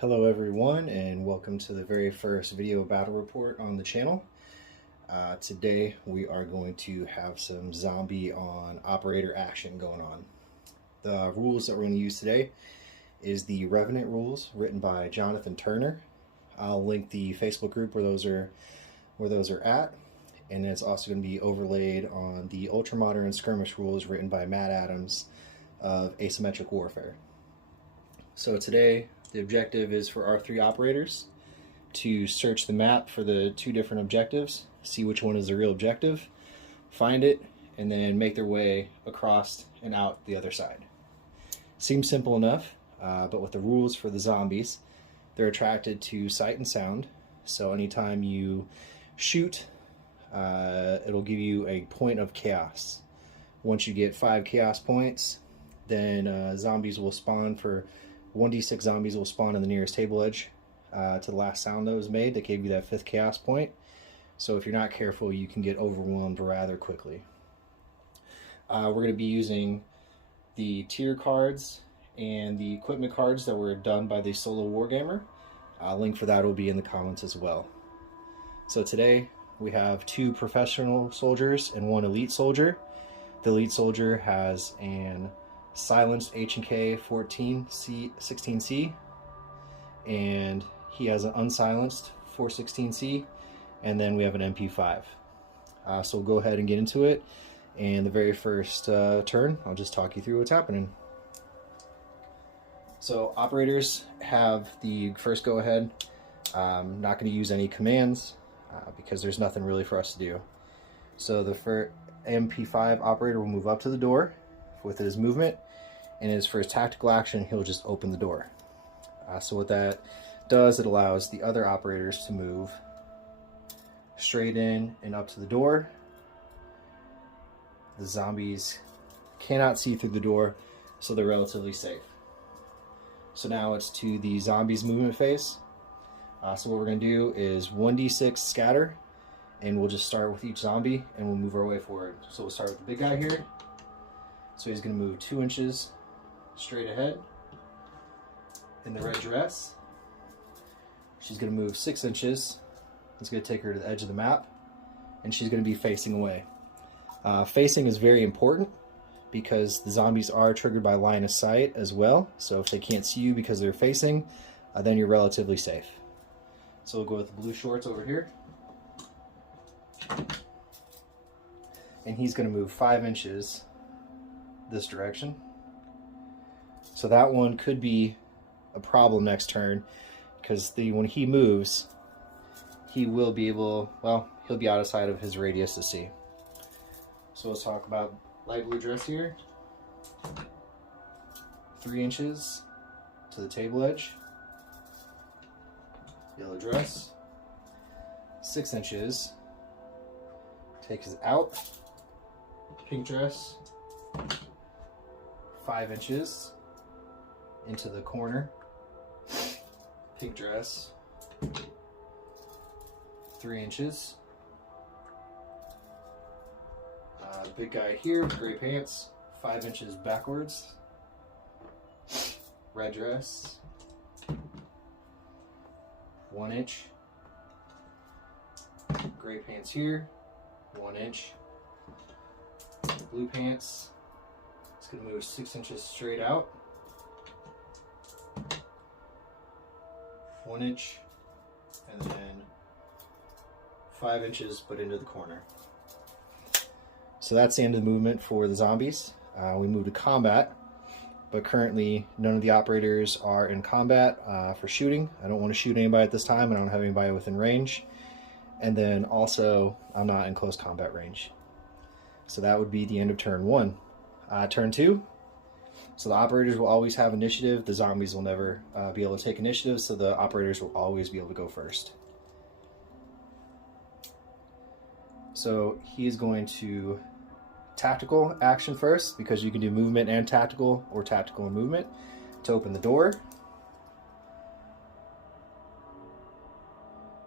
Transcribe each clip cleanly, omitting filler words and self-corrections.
Hello everyone, and welcome to the very first video battle report on the channel. Today we are going to have some zombie on operator action going on. The rules that we're going to use today is the Revenant rules written by Jonathan Turner. I'll link the Facebook group where those are at, and it's also going to be overlaid on the Ultramodern Skirmish rules written by Matt Adams of Asymmetric Warfare. So today the objective is for our three operators to search the map for the two different objectives, see which one is the real objective, find it, and then make their way across and out the other side. Seems simple enough, but with the rules for the zombies, they're attracted to sight and sound. So anytime you shoot, it'll give you a point of chaos. Once you get 5 chaos points, then zombies will spawn for 1d6 zombies will spawn in the nearest table edge to the last sound that was made that gave you that 5th chaos point. So if you're not careful, you can get overwhelmed rather quickly. We're going to be using the tier cards and the equipment cards that were done by the solo wargamer. Link for that will be in the comments as well. So today we have 2 professional soldiers and 1 elite soldier. The elite soldier has an silenced H&K 16C, and he has an unsilenced 416C, and then we have an MP5. So we'll go ahead and get into it, and the very first turn I'll just talk you through what's happening. So operators have the first go ahead. I'm not going to use any commands because there's nothing really for us to do. So the first MP5 operator will move up to the door with his movement, and as for his tactical action, he'll just open the door. So what that does, it allows the other operators to move straight in and up to the door. The zombies cannot see through the door, so they're relatively safe. So now it's to the zombies movement phase. So what we're going to do is 1d6 scatter, and we'll just start with each zombie and we'll move our way forward. So we'll start with the big guy here. So he's going to move 2 inches straight ahead in the red dress. She's going to move 6 inches. It's going to take her to the edge of the map, and she's going to be facing away. Facing is very important because the zombies are triggered by line of sight as well. So if they can't see you because they're facing, then you're relatively safe. So we'll go with the blue shorts over here. And he's going to move 5 inches this direction. So that one could be a problem next turn, because when he moves, he will be able, well, he'll be out of sight of his radius to see. So let's talk about light blue dress here. 3 inches to the table edge. Yellow dress. 6 inches. Takes us out. Pink dress. 5 inches into the corner. Pink dress. 3 inches. Big guy here with gray pants. 5 inches backwards. Red dress. 1 inch. Gray pants here. 1 inch. Blue pants. It's going to move 6 inches straight out. 1 inch. And then 5 inches, but into the corner. So that's the end of the movement for the zombies. We move to combat, but currently none of the operators are in combat for shooting. I don't want to shoot anybody at this time, and I don't have anybody within range. And then also, I'm not in close combat range. So that would be the end of turn 1. Turn 2. So the operators will always have initiative. The zombies will never be able to take initiative, so the operators will always be able to go first. So he's going to tactical action first, because you can do movement and tactical, or tactical and movement, to open the door.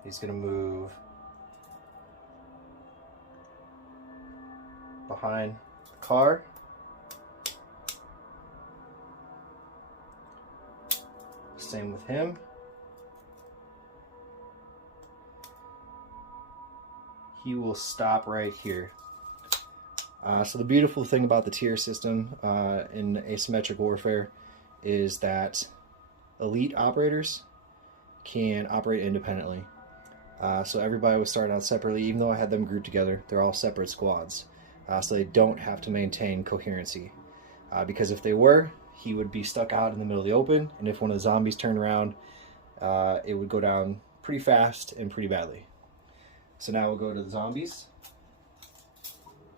He's going to move behind the car. Same with him. he will stop right here. So the beautiful thing about the tier system in asymmetric warfare is that elite operators can operate independently. So everybody was starting out separately, even though I had them grouped together. They're all separate squads, so they don't have to maintain coherency. Because if they were, he would be stuck out in the middle of the open, and if one of the zombies turned around, it would go down pretty fast and pretty badly. So now we'll go to the zombies.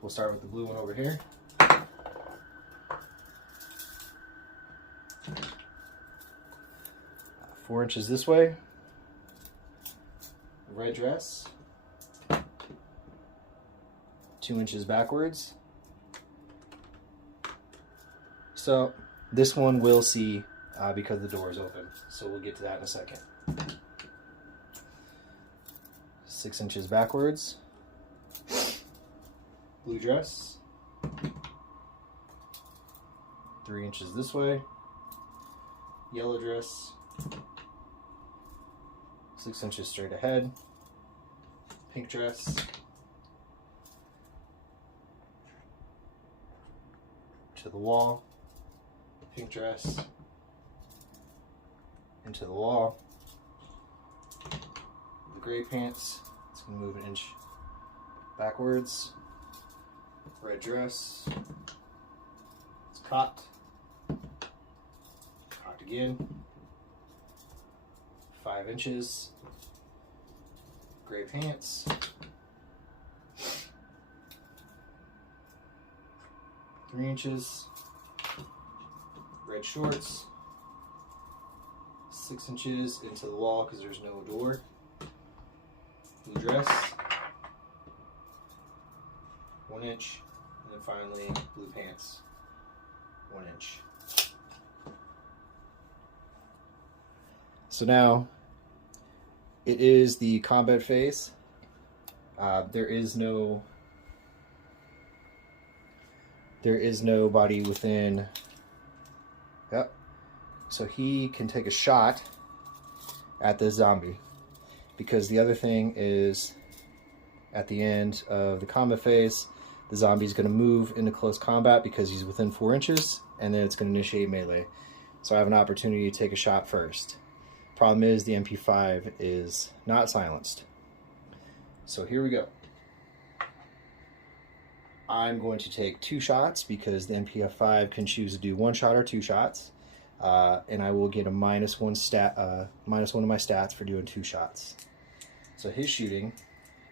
We'll start with the blue one over here. 4 inches this way. Red dress. 2 inches backwards. So this one will see because the door is open. So we'll get to that in a second. 6 inches backwards. Blue dress. 3 inches this way. Yellow dress. 6 inches straight ahead. Pink dress. To the wall. Pink dress. Into the wall. The gray pants. It's going to move an inch backwards. Red dress. It's cocked. Cocked again. 5 inches. Gray pants. 3 inches. Red shorts. 6 inches into the wall because there's no door. Blue dress. 1 inch. And then finally, blue pants. 1 inch. So now, it is the combat phase. There is nobody within. Yep. So he can take a shot at the zombie, because the other thing is, at the end of the combat phase, the zombie is going to move into close combat because he's within 4 inches, and then it's going to initiate melee. So I have an opportunity to take a shot first. Problem is the MP5 is not silenced. So here we go. I'm going to take 2 shots because the MP5 can choose to do 1 shot or 2 shots. And I will get a -1 of my stats for doing 2 shots. So his shooting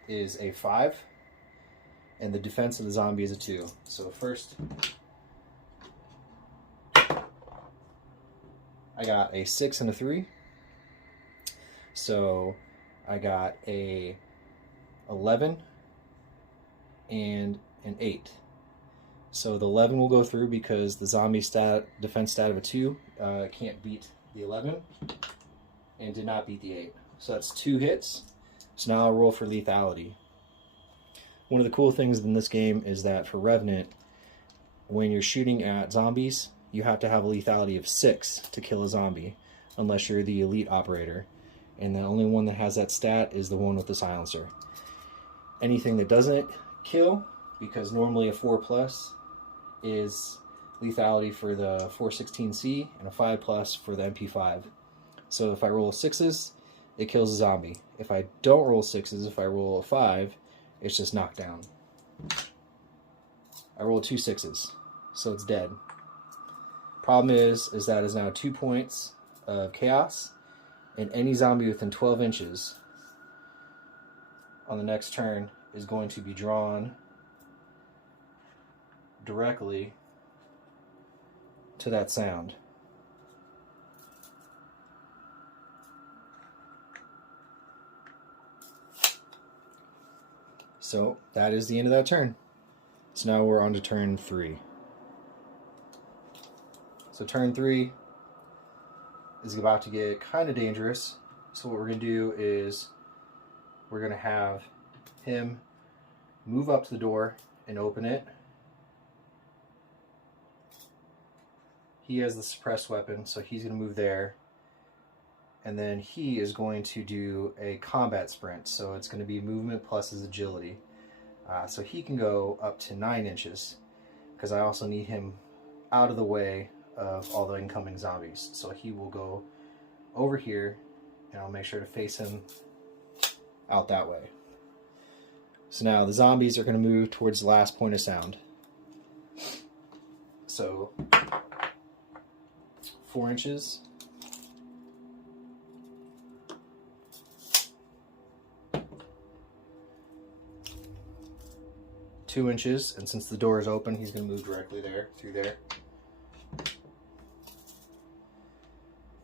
is a 5, and the defense of the zombie is a 2. So first, I got a 6 and a 3. So I got a 11 and an 8. So the 11 will go through because the zombie defense stat of a 2 can't beat the 11 and did not beat the 8. So that's 2 hits. So now I'll roll for lethality. One of the cool things in this game is that for Revenant, when you're shooting at zombies, you have to have a lethality of 6 to kill a zombie, unless you're the elite operator. And the only one that has that stat is the one with the silencer. Anything that doesn't kill, because normally a 4+ is lethality for the 416C and a 5+ for the MP5. So if I roll 6s, it kills a zombie. If I don't roll 6s, if I roll a 5, it's just knocked down. I rolled 2 6s, so it's dead. Problem is that is now 2 points of chaos, and any zombie within 12 inches on the next turn is going to be drawn directly to that sound. So that is the end of that turn. So now we're on to turn 3. So turn 3 is about to get kind of dangerous. So what we're going to do is we're going to have him move up to the door and open it. He has the suppressed weapon, so he's going to move there. And then he is going to do a combat sprint, so it's going to be movement plus his agility. So he can go up to 9 inches, because I also need him out of the way of all the incoming zombies. So he will go over here, and I'll make sure to face him out that way. So now the zombies are going to move towards the last point of sound. So 4 inches. 2 inches, and since the door is open, he's going to move directly there, through there.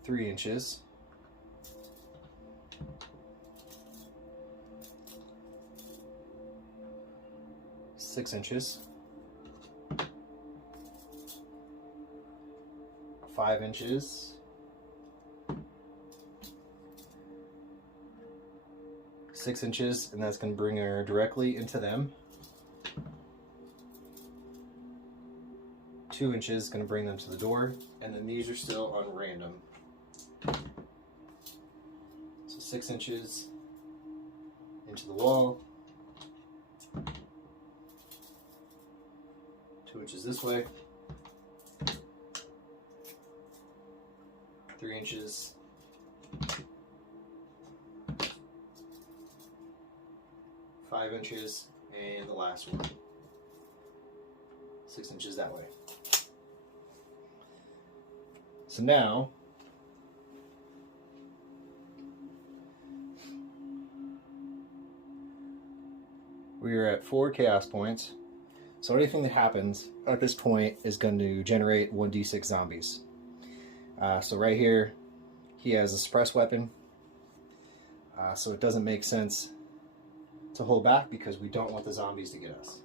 3 inches. 6 inches. 5 inches. 6 inches, and that's going to bring her directly into them. 2 inches is going to bring them to the door, and then these are still on random. So 6 inches into the wall, 2 inches this way, 3 inches, 5 inches, and the last one, 6 inches that way. So now, we are at 4 chaos points. So anything that happens at this point is going to generate 1d6 zombies. So right here, he has a suppress weapon. So it doesn't make sense to hold back because we don't want the zombies to get us.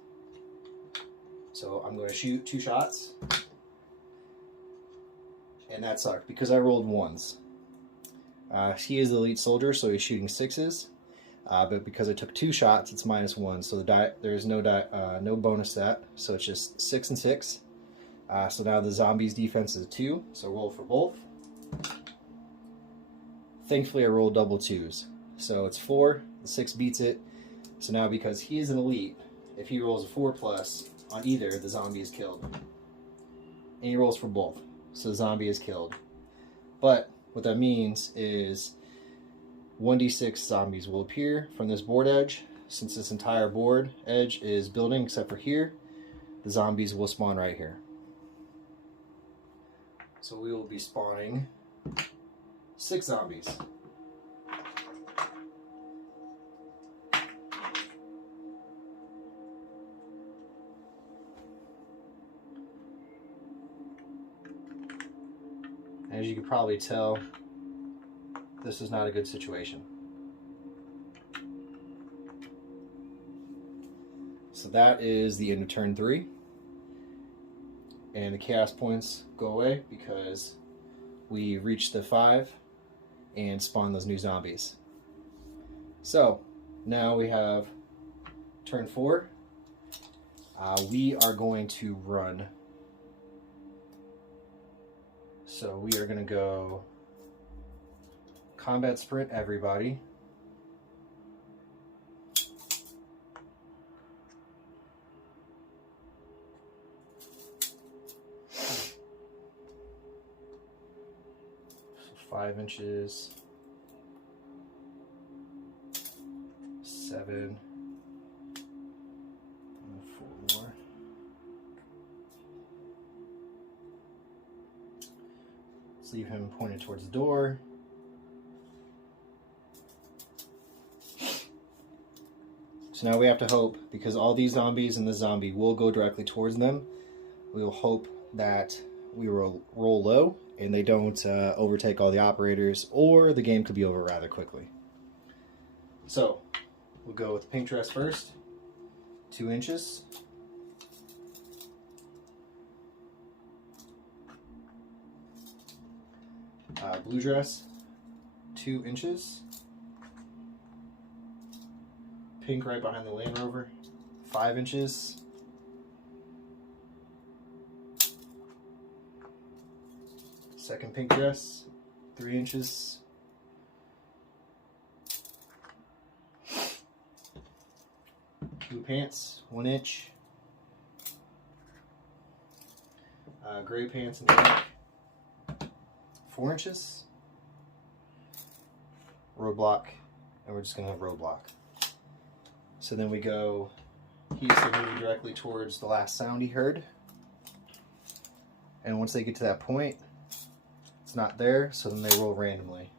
So I'm going to shoot 2 shots. And that sucked because I rolled 1s. He is the elite soldier, so he's shooting 6s. But because I took 2 shots, it's -1. So there's no bonus to that. So it's just 6 and 6. So now the zombies' defense is 2. So roll for both. Thankfully, I rolled double 2s. So it's 4. The 6 beats it. So now because he is an elite, if he rolls a 4+ on either, the zombie is killed. And he rolls for both. So the zombie is killed. But what that means is 1d6 zombies will appear from this board edge. Since this entire board edge is building except for here, the zombies will spawn right here. So we will be spawning 6 zombies. As you can probably tell, this is not a good situation. So that is the end of turn 3. And the chaos points go away because we reached the 5 and spawned those new zombies. So now we have turn 4. We are going to run. So we are going to go combat sprint everybody. So 5 inches, 7, and 4 more. Let's leave him pointed towards the door. So now we have to hope, because all these zombies and the zombie will go directly towards them, we will hope that we roll low and they don't overtake all the operators, or the game could be over rather quickly. So we'll go with the pink dress first, 2 inches. Blue dress, 2 inches. Pink right behind the Land Rover, 5 inches. Second pink dress, 3 inches. Blue pants, 1 inch. Gray pants in the back, 4 inches. Roadblock, and we're just going to have roadblock. So then we go, he's moving directly towards the last sound he heard. And once they get to that point, it's not there, so then they roll randomly.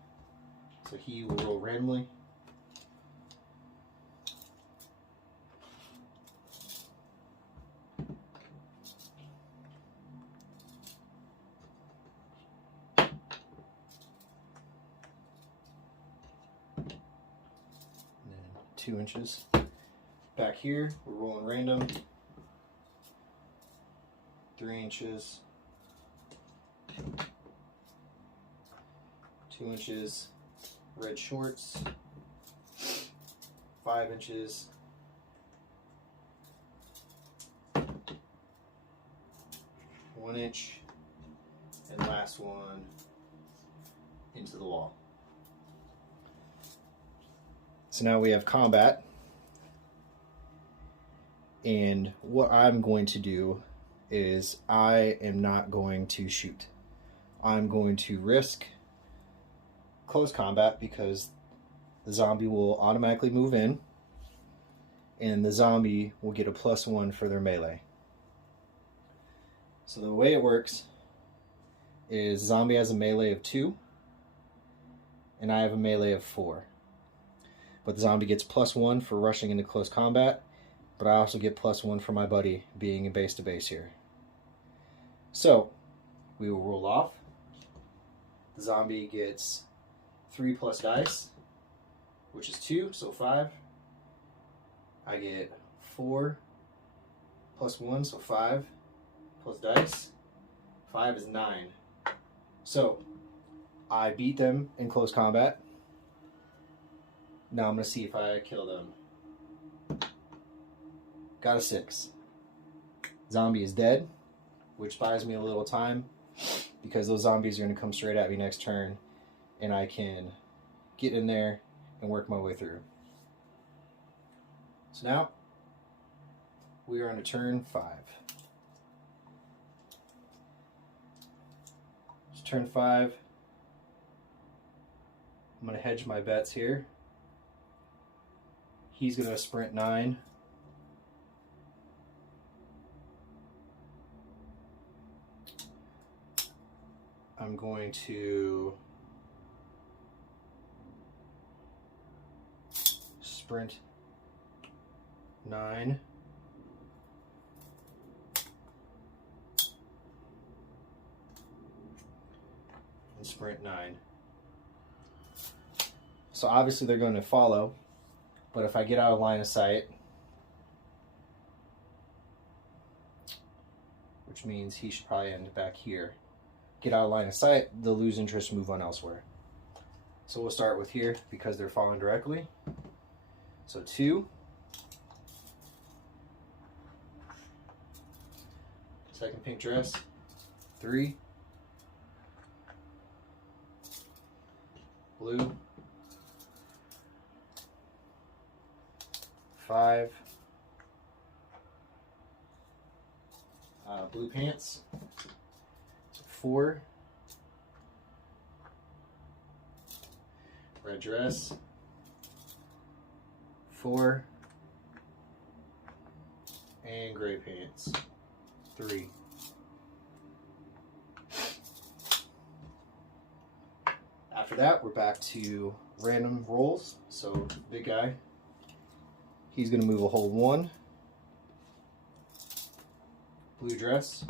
So he will roll randomly. And then 2 inches. Back here, we're rolling random. 3 inches. 2 inches. Red shorts. 5 inches. 1 inch. And last one into the wall. So now we have combat. And what I'm going to do is I am not going to shoot. I'm going to risk close combat because the zombie will automatically move in and the zombie will get a +1 for their melee. So the way it works is zombie has a melee of 2 and I have a melee of 4. But the zombie gets +1 for rushing into close combat, but I also get +1 for my buddy being in base to base here. So we will roll off. The zombie gets 3 plus dice, which is 2, so 5. I get 4 plus 1, so 5 plus dice. 5 is 9. So I beat them in close combat. Now I'm going to see if I kill them. Got a 6. Zombie is dead, which buys me a little time because those zombies are going to come straight at me next turn and I can get in there and work my way through. So now we are on to turn 5. It's turn 5. I'm going to hedge my bets here. He's going to sprint 9. I'm going to sprint 9. And sprint 9. So obviously they're going to follow, but if I get out of line of sight, which means he should probably end back here. Get out of line of sight, they'll lose interest, move on elsewhere. So we'll start with here because they're following directly. So 2. Second pink dress. 3. Blue. 5. Blue pants. 4. Red dress. 4. And gray pants. 3. After that, we're back to random rolls. So big guy, he's going to move a whole 1. Blue dress.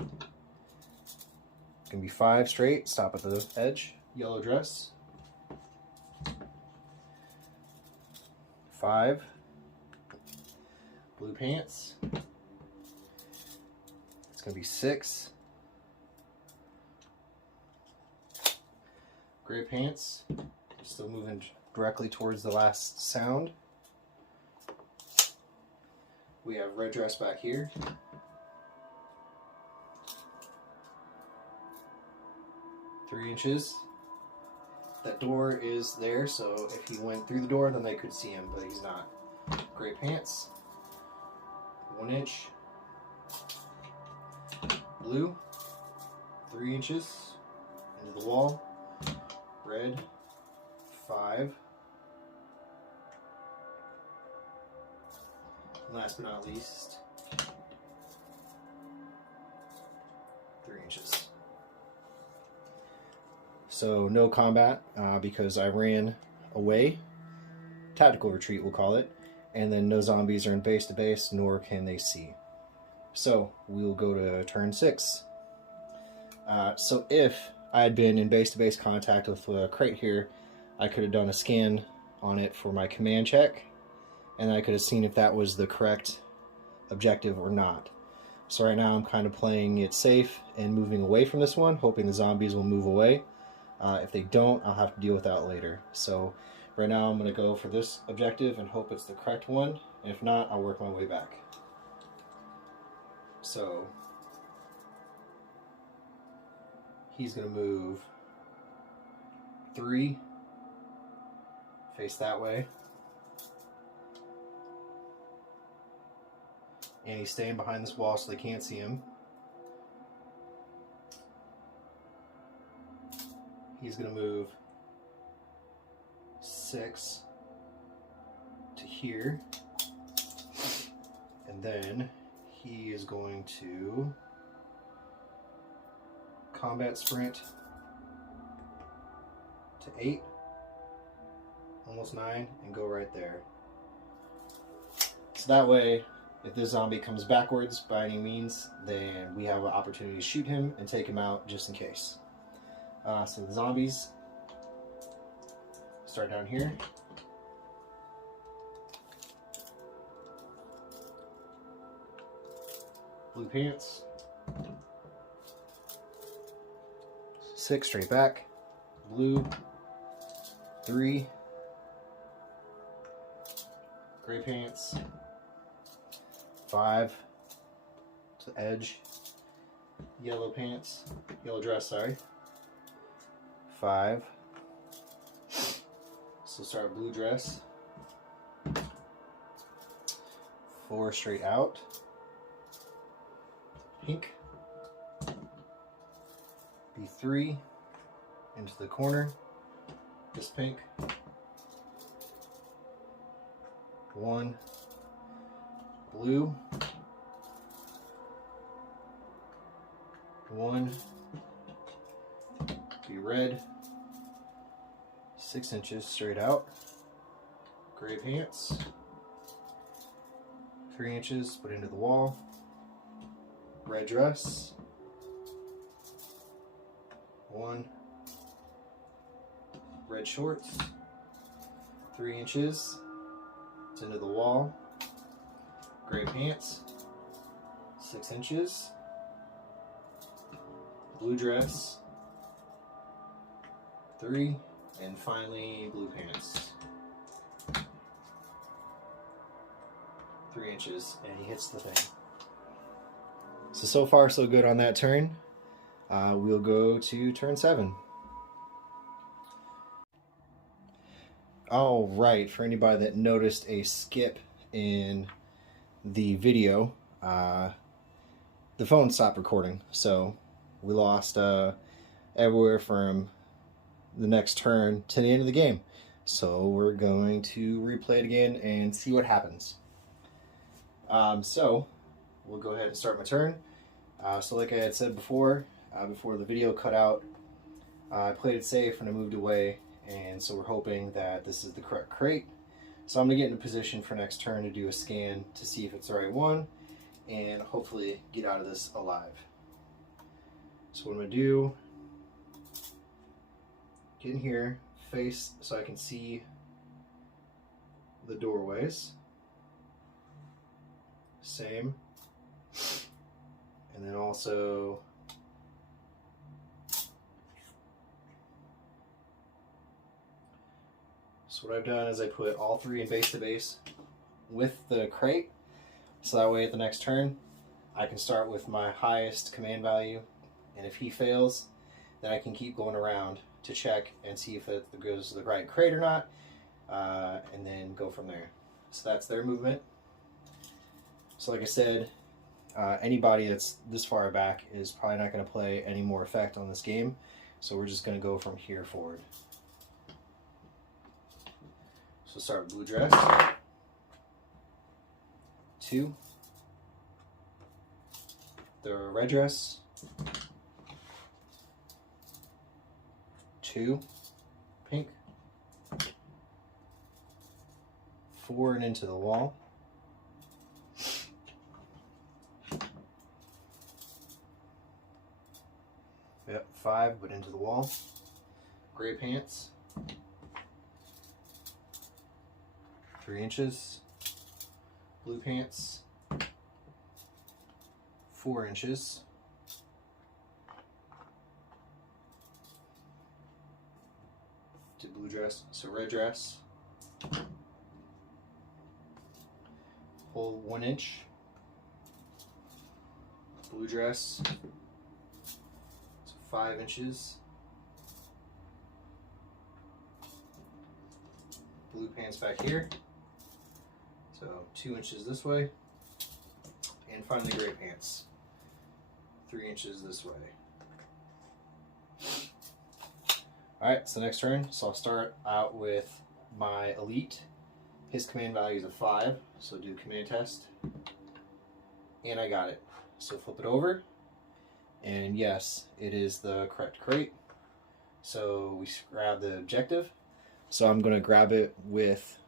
It's going to be 5 straight, stop at the edge. Yellow dress. 5. Blue pants. It's going to be 6. Gray pants. Still moving directly towards the last sound. We have red dress back here. 3 inches. That door is there, so if he went through the door, then they could see him, but he's not. Gray pants. 1 inch. Blue, 3 inches into the wall. Red, 5. Last but not least, 3 inches. So no combat because I ran away. Tactical retreat, we'll call it. And then no zombies are in base to base, nor can they see. So we will go to turn 6. So if I had been in base to base contact with a crate here, I could have done a scan on it for my command check, and I could have seen if that was the correct objective or not. So right now I'm kind of playing it safe and moving away from this one, hoping the zombies will move away. If they don't, I'll have to deal with that later. So right now I'm going to go for this objective and hope it's the correct one, and if not, I'll work my way back. So he's going to move 3, face that way. And he's staying behind this wall so they can't see him. He's going to move 6 to here. And then he is going to combat sprint to 8, almost 9, and go right there. So that way, if this zombie comes backwards by any means, then we have an opportunity to shoot him and take him out just in case. So the zombies start down here. Blue pants. 6 straight back. Blue. 3. Gray pants. 5 to the edge. Yellow pants. Yellow dress, sorry. 5. So start blue dress. 4 straight out. Pink. B3 into the corner. This pink. 1. Blue. 1. Be red. 6 inches straight out. Gray pants. 3 inches put into the wall. Red dress. 1. Red shorts. 3 inches. It's into the wall. Gray pants. 6 inches. Blue dress. 3. And finally, blue pants. 3 inches, and he hits the thing. So far so good on that turn. We'll go to turn 7. All right, for anybody that noticed a skip in the video, the phone stopped recording, so we lost everywhere from the next turn to the end of the game. So we're going to replay it again and see what happens. So we'll go ahead and start my turn. So like I had said before the video cut out, I played it safe and I moved away, and so we're hoping that this is the correct crate. So I'm going to get in a position for next turn to do a scan to see if it's the right one, and hopefully get out of this alive. So what I'm going to do, get in here, face so I can see the doorways. Same. And then also so what I've done is I put all 3 in base to base with the crate, so that way at the next turn I can start with my highest command value, and if he fails, then I can keep going around to check and see if it goes to the right crate or not, and then go from there. So that's their movement. So like I said, anybody that's this far back is probably not going to play any more effect on this game. So we're just going to go from here forward. So start with blue dress. 2. The red dress. 2. Pink. 4 and into the wall. Yep, 5, but into the wall. Gray pants. 3 inches. Blue pants. 4 inches. To blue dress, so red dress. Whole 1 inch. Blue dress. 5 inches. Blue pants back here. So 2 inches this way. And finally gray pants. 3 inches this way. Alright, so next turn. So I'll start out with my elite. His command value is a 5. So do command test. And I got it. So flip it over. And yes, it is the correct crate. So we grab the objective. So I'm going to grab it with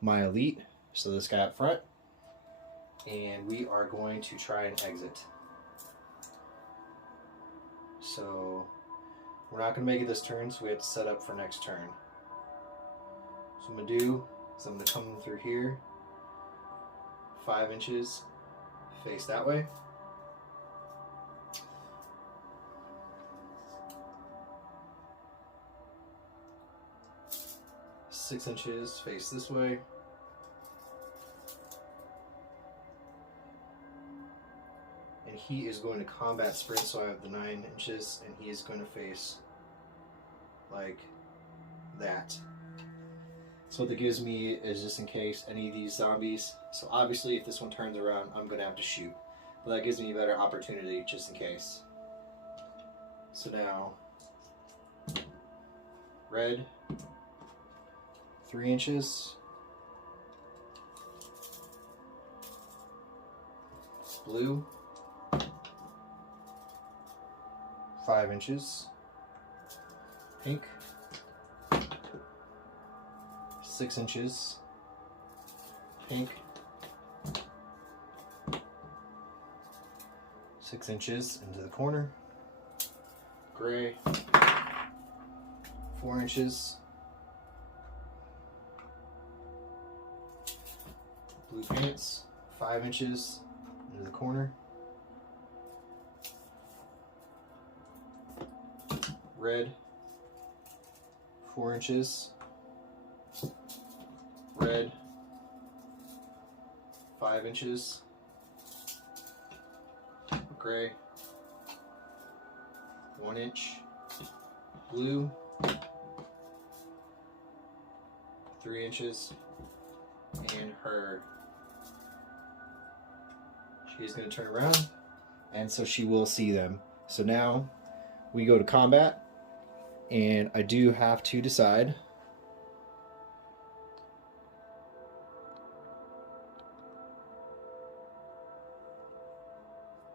my elite, so this guy up front. And we are going to try and exit. So we're not going to make it this turn, so we have to set up for next turn. So what I'm going to do is I'm going to come through here, 5 inches, face that way. 6 inches, face this way. And he is going to combat sprint, so I have the 9 inches, and he is going to face like that. So what that gives me is just in case any of these zombies, so obviously if this one turns around, I'm going to have to shoot. But that gives me a better opportunity just in case. So now, red. 3 inches, blue, 5 inches, pink, 6 inches, pink, 6 inches into the corner, gray, 4 inches, blue pants, 5 inches into the corner. Red, 4 inches. Red, 5 inches. Gray, 1 inch. Blue, 3 inches. And her. She's going to turn around, and so she will see them. So now we go to combat, and I do have to decide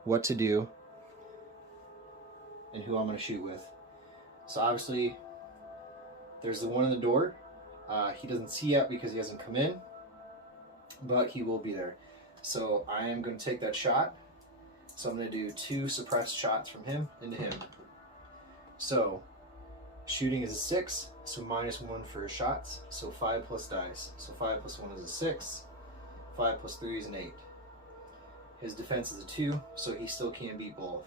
what to do and who I'm going to shoot with. So obviously there's the one in the door. He doesn't see yet because he hasn't come in, but he will be there. So I am going to take that shot. So I'm going to do 2 suppressed shots from him into him. So shooting is a 6, so -1 for his shots. So 5 plus dice. So 5 plus 1 is a 6. 5 plus 3 is an 8. His defense is a 2, so he still can't beat both.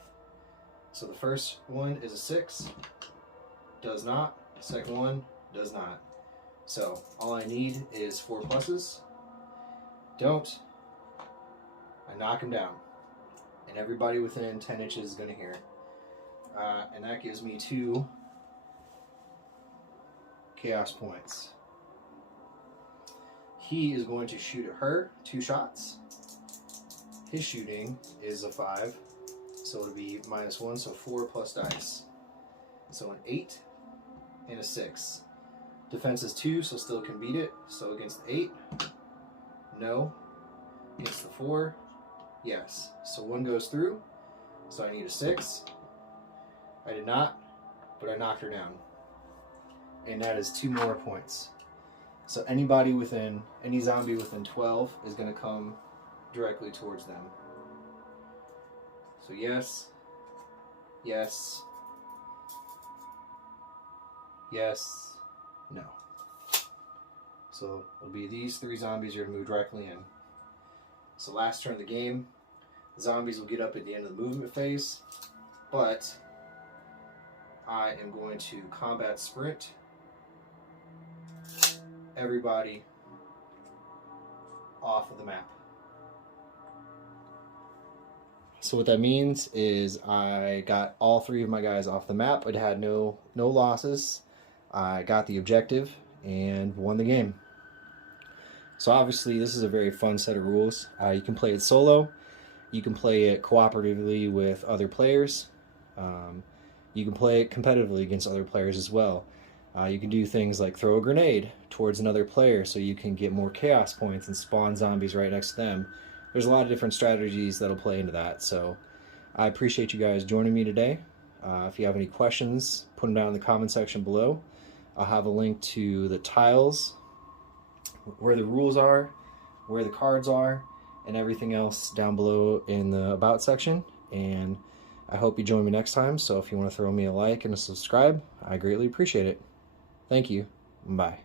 So the first one is a 6. Does not. Second one does not. So all I need is 4 pluses. Don't. I knock him down. And everybody within 10 inches is going to hear. And that gives me 2 chaos points. He is going to shoot at her 2 shots. His shooting is a 5, so it'll be -1, so 4 plus dice. So an 8 and a 6. Defense is 2, so still can beat it. So against the 8, no. Against the 4, yes. So 1 goes through, so I need a 6. I did not, but I knocked her down. And that is 2 more points. So any zombie within 12 is going to come directly towards them. So yes, yes, yes, no. So it'll be these 3 zombies are going to move directly in. So last turn of the game, the zombies will get up at the end of the movement phase, but I am going to combat sprint everybody off of the map. So what that means is I got all 3 of my guys off the map. I had no losses. I got the objective and won the game. So obviously this is a very fun set of rules. You can play it solo. You can play it cooperatively with other players. You can play it competitively against other players as well. You can do things like throw a grenade towards another player so you can get more chaos points and spawn zombies right next to them. There's a lot of different strategies that'll play into that. So I appreciate you guys joining me today. If you have any questions, put them down in the comment section below. I'll have a link to the tiles, where the rules are, where the cards are, and everything else down below in the About section. And I hope you join me next time. So if you want to throw me a like and a subscribe, I greatly appreciate it. Thank you. Bye.